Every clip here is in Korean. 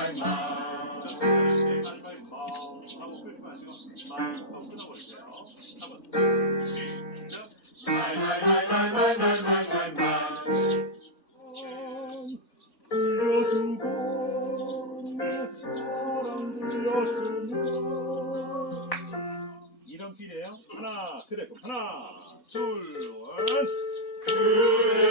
들려주고 하나 그래 그럼 하나 둘 원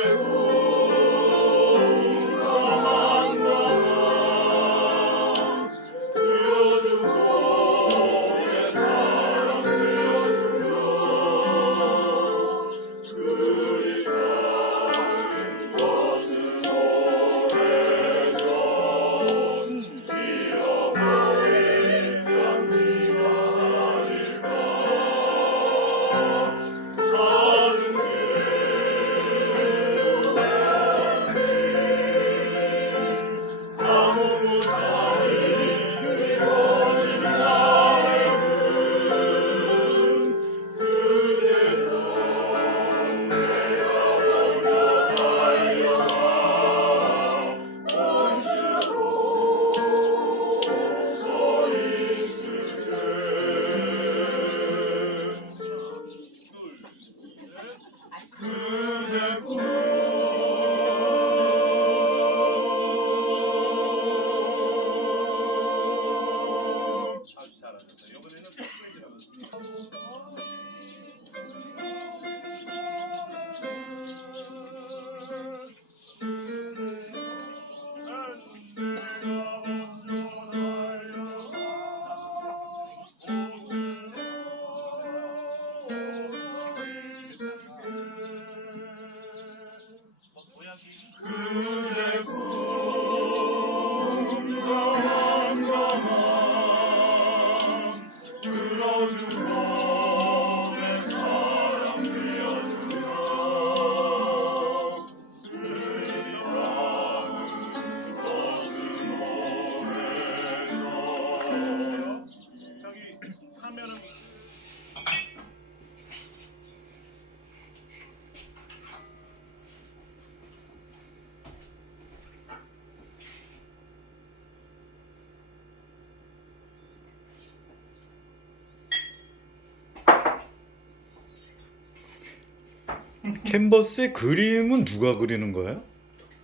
캔버스의 그림은 누가 그리는 거예요?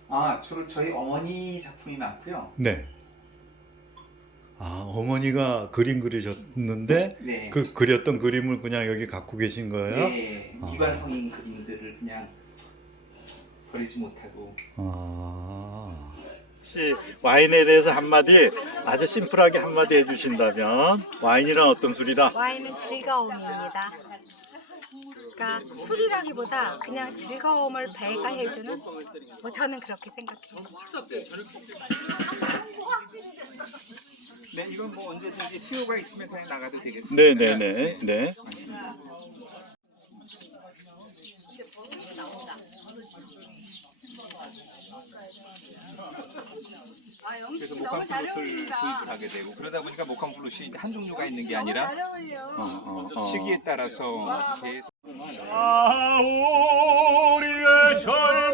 아 주로 저희 어머니 작품이 많고요. 네. 아 어머니가 그림 그리셨는데 네. 그 그렸던 그림을 그냥 여기 갖고 계신 거예요? 네. 아. 미완성인 그림들을 그냥 버리지 못하고 아. 혹시 와인에 대해서 한마디 아주 심플하게 한마디 해주신다면 와인이란 어떤 술이다? 와인은 즐거움입니다. 그러니까 술이라기보다 그냥 즐거움을 배가해주는 뭐 저는 그렇게 생각해요. 네, 이건 뭐 언제든지 수요가 있으면 그냥 나가도 되겠습니다. 네 네 네. 네. 그래서 목감 플룻을 구입을 하게 되고 그러다 보니까 목감 플룻이 한 종류가 있는 게 아니라 어, 어, 어. 시기에 따라서 계속 아 우리의 젊음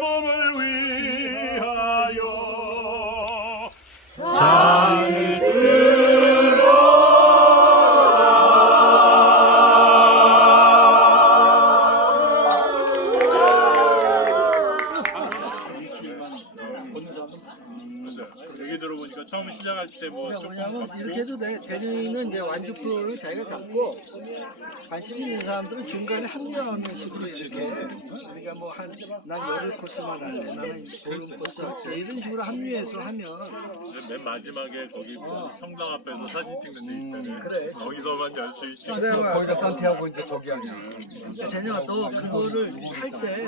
걷고 이렇게 해도 돼. 대리는 이제 완주 프로를 자기가 잡고 관심 있는 사람들은 중간에 합류하는 식으로 이렇게 우리가 뭐한 난 열흘 코스만 할래 나는 보름 코스 할게 이런 식으로 합류해서 하면 이제 맨 마지막에 거기 뭐 성당 앞에서 사진 찍는 데 있다네 그래. 거기서만 열심히 찍고 내가 거기가 산티아고 이제 저기 아니야. 그러니까 대녀가 너 그거를 할 때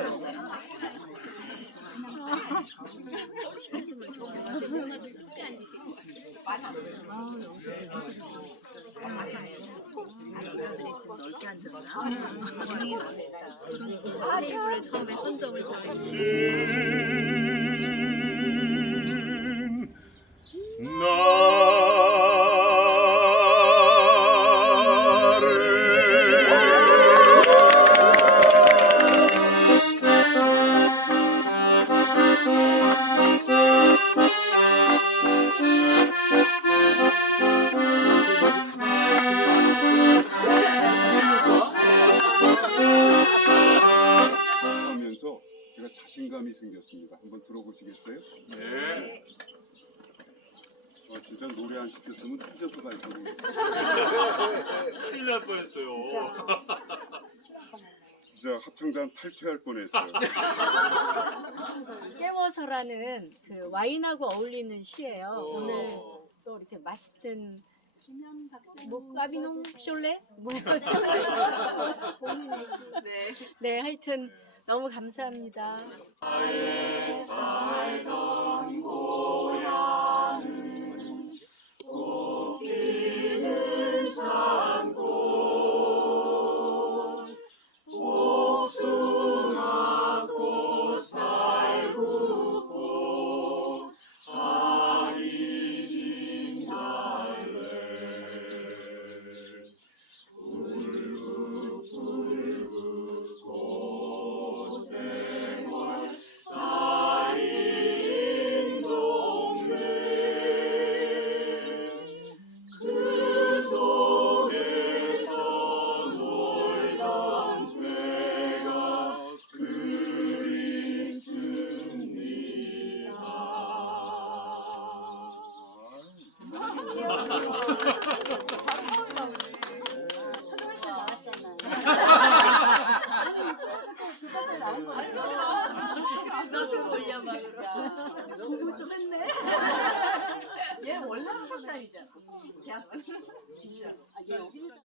넓게 앉았나? 분위기 나겠다. 테이블을 처음에 선점을 잘했어. 있습니다. 한번 들어보시겠어요? 네. 아, 진짜 노래 안 시켰으면 삐져서 갈 뻔했네. 큰일 날 뻔했어요. 진짜 합창단 탈퇴할 뻔했어요. 깨워서라는 그 와인하고 어울리는 시예요. 오늘 또 이렇게 맛있는 뭐 까비농 숄레 시. 네. 네, 하여튼 너무 감사합니다. 공부 좀 했네. 얘 원래. 대학교. 진짜.